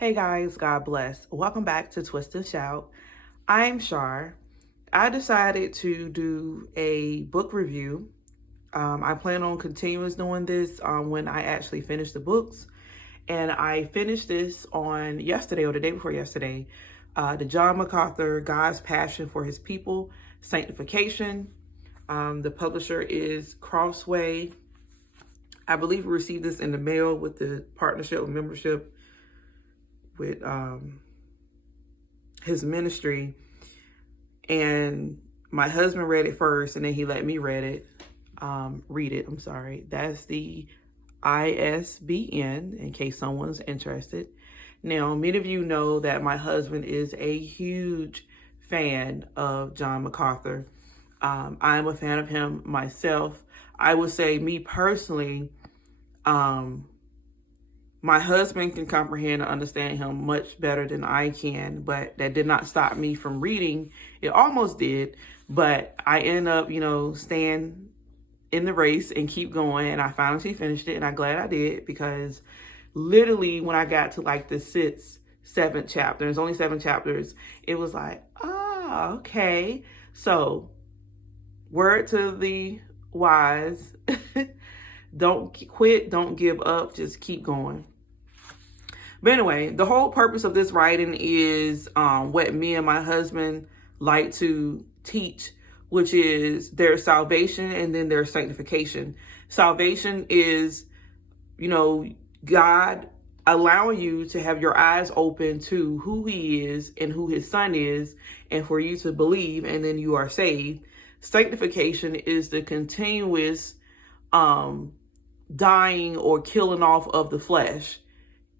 Hey guys, God bless. Welcome back to Twist and Shout. I'm Shar. I decided to do a book review. I plan on continuous doing this when I actually finish the books. And I finished this on yesterday or the day before yesterday. The John MacArthur, God's Passion for His People, Sanctification. The publisher is Crossway. I believe we received this in the mail with the partnership and membership with his ministry, and my husband read it first and then he let me read it. That's the ISBN in case someone's interested. Now, many of you know that my husband is a huge fan of John MacArthur. I'm a fan of him myself. I would say, me personally, my husband can comprehend and understand him much better than I can, but that did not stop me from reading. It almost did, but I end up, staying in the race and keep going. And I finally finished it, and I'm glad I did, because literally when I got to like the seventh chapter, there's only 7 chapters, it was like, okay. So, word to the wise, don't quit, don't give up, just keep going. But anyway, the whole purpose of this writing is what me and my husband like to teach, which is there's salvation and then there's sanctification. Salvation is, God allowing you to have your eyes open to who He is and who His Son is, and for you to believe, and then you are saved. Sanctification is the continuous dying or killing off of the flesh,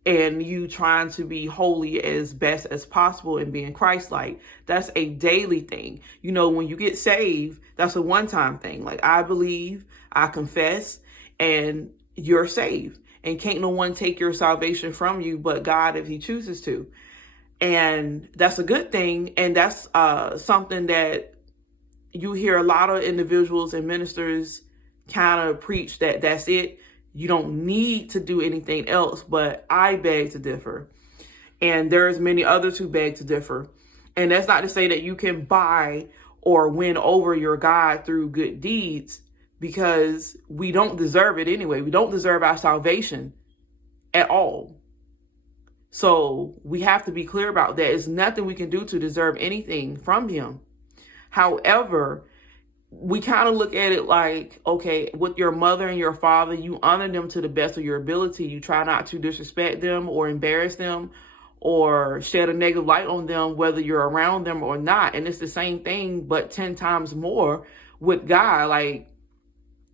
and you trying to be holy as best as possible and being Christ-like. That's a daily thing. When you get saved, that's a one-time thing. Like, I believe, I confess, and you're saved. And can't no one take your salvation from you but God if He chooses to. And that's a good thing. And that's something that you hear a lot of individuals and ministers kind of preach, that that's it. You don't need to do anything else, but I beg to differ. And there's many others who beg to differ. And that's not to say that you can buy or win over your God through good deeds, because we don't deserve it anyway. We don't deserve our salvation at all. So we have to be clear about that. It's nothing we can do to deserve anything from Him. However, we kind of look at it like, okay, with your mother and your father, you honor them to the best of your ability. You try not to disrespect them or embarrass them or shed a negative light on them, whether you're around them or not. And it's the same thing, but 10 times more with God. Like,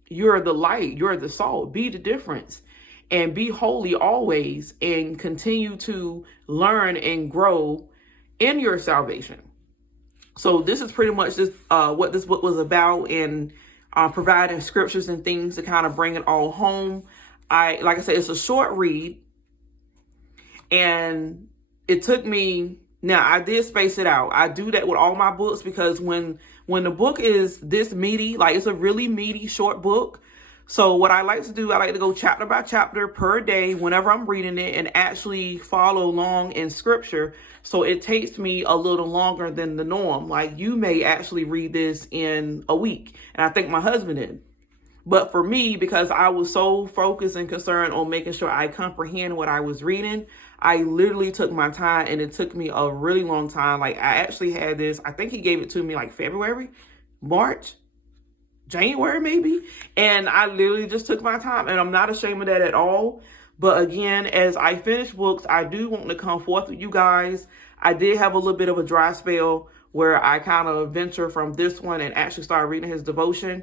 you're the light, you're the salt, be the difference, and be holy always, and continue to learn and grow in your salvation. So this is pretty much just what this book was about, and providing scriptures and things to kind of bring it all home. Like I said, it's a short read, and it took me. Now, I did space it out. I do that with all my books, because when the book is this meaty, like, it's a really meaty short book. So what I like to do, I like to go chapter by chapter per day whenever I'm reading it, and actually follow along in scripture. So it takes me a little longer than the norm. Like, you may actually read this in a week, and I think my husband did. But for me, because I was so focused and concerned on making sure I comprehend what I was reading, I literally took my time, and it took me a really long time. Like, I actually had this, I think he gave it to me like February, March, January maybe. And I literally just took my time, and I'm not ashamed of that at all. But again, as I finish books, I do want to come forth with you guys. I did have a little bit of a dry spell where I kind of venture from this one and actually start reading his devotion.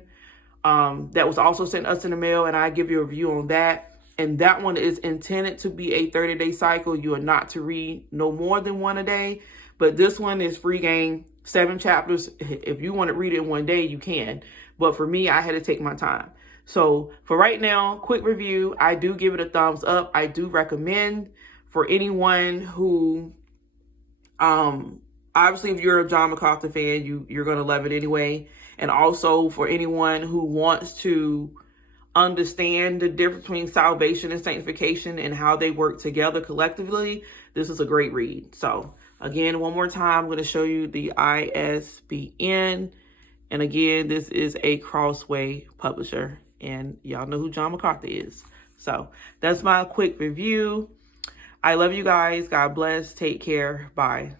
That was also sent us in the mail, and I give you a review on that. And that one is intended to be a 30-day cycle. You are not to read no more than 1 a day. But this one is free game, 7 chapters. If you want to read it in 1 day, you can. But for me, I had to take my time. So for right now, quick review. I do give it a thumbs up. I do recommend for anyone who, obviously, if you're a John MacArthur fan, you're going to love it anyway. And also for anyone who wants to understand the difference between salvation and sanctification and how they work together collectively, this is a great read. So again, one more time, I'm going to show you the ISBN. And again, this is a Crossway publisher. And y'all know who John MacArthur is. So that's my quick review. I love you guys. God bless. Take care. Bye.